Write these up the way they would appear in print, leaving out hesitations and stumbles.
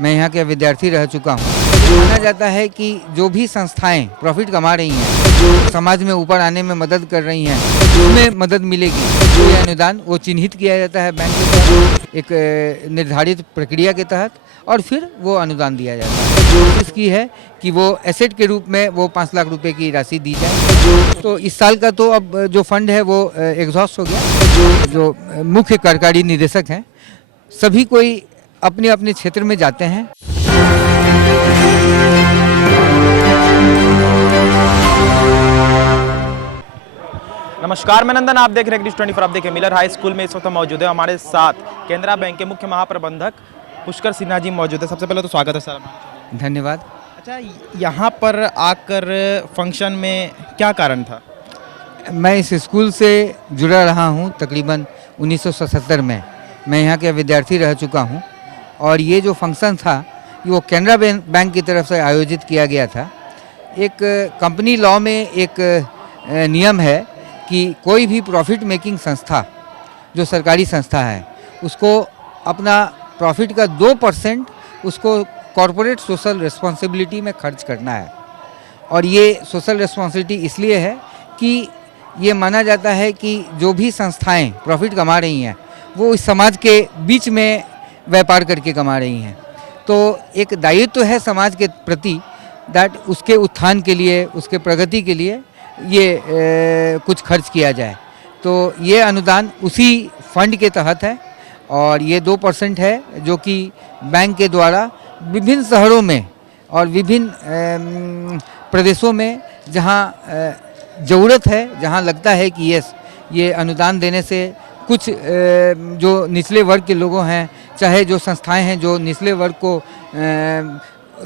मैं यहाँ के विद्यार्थी रह चुका हूँ। माना जाता है कि जो भी संस्थाएं प्रॉफिट कमा रही हैं, जो समाज में ऊपर आने में मदद कर रही हैं, उसमें मदद मिलेगी। जो ये अनुदान वो चिन्हित किया जाता है बैंक के तहत एक निर्धारित प्रक्रिया के तहत, और फिर वो अनुदान दिया जाता है। कोशिश की है कि वो एसेट के रूप में वो 5 लाख रुपए की राशि दी जाए। तो इस साल का तो अब जो फंड है वो एग्जॉस्ट हो गया। जो मुख्य कार्यकारी निदेशक हैं, सभी कोई अपने अपने क्षेत्र में जाते हैं। नमस्कार, मैं नंदन, आप देख रहे हैं न्यूज़ 24। आप देखिए मिलर हाई स्कूल में इस वक्त मौजूद है। हमारे साथ केनरा बैंक के मुख्य महाप्रबंधक पुष्कर सिन्हा जी मौजूद है। सबसे पहले तो स्वागत है सर। धन्यवाद। अच्छा, यहाँ पर आकर फंक्शन में क्या कारण था? मैं इस स्कूल से जुड़ा रहा हूँ तकरीबन 1977 में। मैं यहाँ के विद्यार्थी रह चुका हूँ, और ये जो फंक्शन था वो केनरा बैंक की तरफ से आयोजित किया गया था। एक कंपनी लॉ में एक नियम है कि कोई भी प्रॉफिट मेकिंग संस्था, जो सरकारी संस्था है, उसको अपना प्रॉफिट का 2% उसको कॉरपोरेट सोशल रिस्पॉन्सिबिलिटी में खर्च करना है। और ये सोशल रिस्पॉन्सिबिलिटी इसलिए है कि ये माना जाता है कि जो भी संस्थाएं प्रॉफिट कमा रही हैं वो इस समाज के बीच में व्यापार करके कमा रही हैं। तो एक दायित्व है समाज के प्रति, दैट उसके उत्थान के लिए, उसके प्रगति के लिए ये कुछ खर्च किया जाए। तो ये अनुदान उसी फंड के तहत है, और ये 2% है जो कि बैंक के द्वारा विभिन्न शहरों में और विभिन्न प्रदेशों में जहाँ ज़रूरत है, जहाँ लगता है कि ये अनुदान देने से कुछ जो निचले वर्ग के लोगों हैं, चाहे जो संस्थाएं हैं जो निचले वर्ग को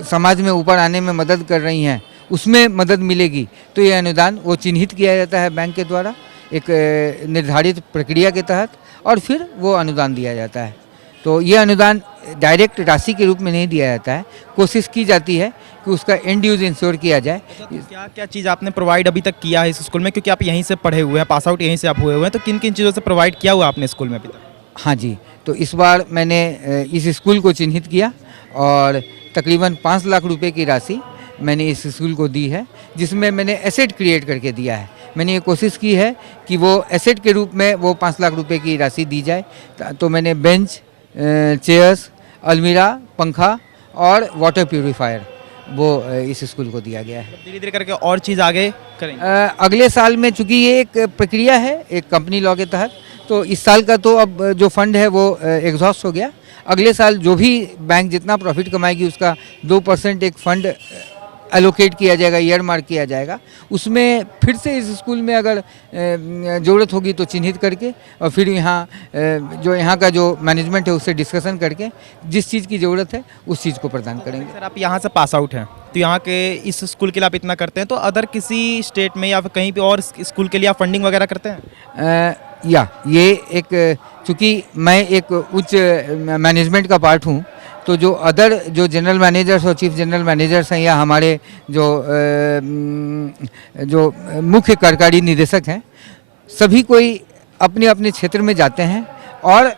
समाज में ऊपर आने में मदद कर रही हैं, उसमें मदद मिलेगी। तो ये अनुदान वो चिन्हित किया जाता है बैंक के द्वारा एक निर्धारित प्रक्रिया के तहत, और फिर वो अनुदान दिया जाता है। तो ये अनुदान डायरेक्ट राशि के रूप में नहीं दिया जाता है। कोशिश की जाती है कि उसका एंड यूज इंश्योर किया जाए। क्या क्या चीज़ आपने प्रोवाइड अभी तक किया है इस स्कूल में, क्योंकि आप यहीं से पढ़े हुए हैं, पास आउट यहीं से आप हुए हुए हैं, तो किन किन चीज़ों से प्रोवाइड किया हुआ आपने स्कूल में अभी तक? हाँ जी, तो इस बार मैंने इस स्कूल को चिन्हित किया, और तकरीबन 5 लाख रुपए की राशि मैंने इस स्कूल को दी है, जिसमें मैंने एसेट क्रिएट करके दिया है। मैंने ये कोशिश की है कि वो एसेट के रूप में वो 5 लाख रुपए की राशि दी जाए। तो मैंने बेंच, चेयर्स, अलमीरा, पंखा और वाटर प्यूरीफायर वो इस स्कूल को दिया गया है। धीरे धीरे करके और चीज़ आगे करेंगे अगले साल में, चूँकि ये एक प्रक्रिया है एक कंपनी लॉ के तहत, तो इस साल का तो अब जो फंड है वो एग्जॉस्ट हो गया। अगले साल जो भी बैंक जितना प्रॉफिट कमाएगी उसका 2% एक फंड एलोकेट किया जाएगा, ईयर मार्क किया जाएगा। उसमें फिर से इस स्कूल में अगर ज़रूरत होगी तो चिन्हित करके, और फिर यहाँ का जो मैनेजमेंट है उससे डिस्कशन करके जिस चीज़ की ज़रूरत है उस चीज़ को प्रदान करेंगे। सर, आप यहाँ से पास आउट हैं, तो यहाँ के इस स्कूल के लिए आप इतना करते हैं, तो अदर किसी स्टेट में या फिर कहीं पे और स्कूल के लिए आप फंडिंग वगैरह करते हैं? ये एक, चूँकि मैं एक उच्च मैनेजमेंट का पार्ट हूँ, तो जो अदर जो जनरल मैनेजर्स और चीफ जनरल मैनेजर्स हैं, या हमारे जो मुख्य कार्यकारी निदेशक हैं, सभी कोई अपने अपने क्षेत्र में जाते हैं और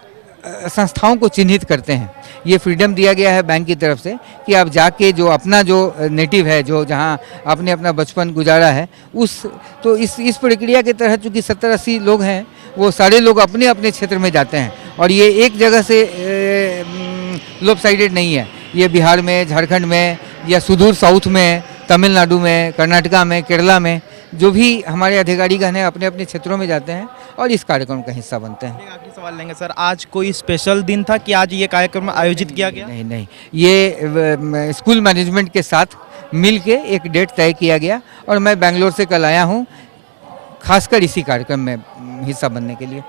संस्थाओं को चिन्हित करते हैं। ये फ्रीडम दिया गया है बैंक की तरफ से कि आप जाके जो अपना जो नेटिव है, जो जहाँ आपने अपना बचपन गुजारा है, इस प्रक्रिया के तहत चूँकि 70-80 लोग हैं, वो सारे लोग अपने अपने क्षेत्र में जाते हैं। और ये एक जगह से लोपसाइडेड नहीं है। ये बिहार में, झारखंड में, या सुदूर साउथ में, तमिलनाडु में, कर्नाटका में, केरला में, जो भी हमारे अधिकारीगण हैं अपने अपने क्षेत्रों में जाते हैं और इस कार्यक्रम का हिस्सा बनते हैं। आखिरी सवाल लेंगे सर, आज कोई स्पेशल दिन था कि आज ये कार्यक्रम आयोजित किया गया? नहीं, ये स्कूल मैनेजमेंट के साथ मिल के एक डेट तय किया गया, और मैं बेंगलोर से कल आया हूँ खासकर इसी कार्यक्रम में हिस्सा बनने के लिए।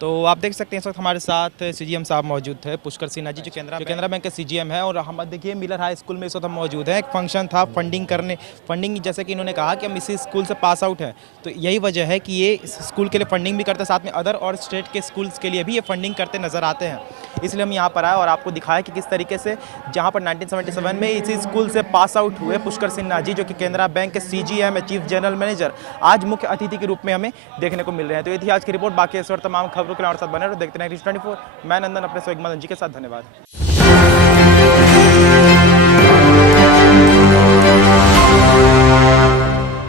तो आप देख सकते हैं इस वक्त हमारे साथ सीजीएम साहब मौजूद थे, पुष्कर सिन्हा जी, जो केनरा बैंक के सीजीएम है। और हम देखिए मिलर हाई स्कूल में इस वक्त हम मौजूद हैं। एक फंक्शन था फंडिंग जैसे कि इन्होंने कहा कि हम इसी स्कूल से पास आउट हैं, तो यही वजह है कि ये इस स्कूल के लिए फंडिंग भी करते हैं, साथ में अदर और स्टेट के स्कूल्स के लिए भी ये फंडिंग करते नजर आते हैं। इसलिए हम यहाँ पर आए और आपको दिखाया कि किस तरीके से जहाँ पर 1977 में इसी स्कूल से पास आउट हुए पुष्कर सिन्हा जी, जो कि केनरा बैंक के सीजीएम है, चीफ जनरल मैनेजर, आज मुख्य अतिथि के रूप में हमें देखने को मिल रहे हैं। तो ये थी आज की रिपोर्ट। बाकी इस और तमाम खबरों के लिए और साथ बने रहो, देखते हैं न्यूज़ 24। मैं नंदन अपने सहयोगी मनोज जी के साथ। धन्यवाद।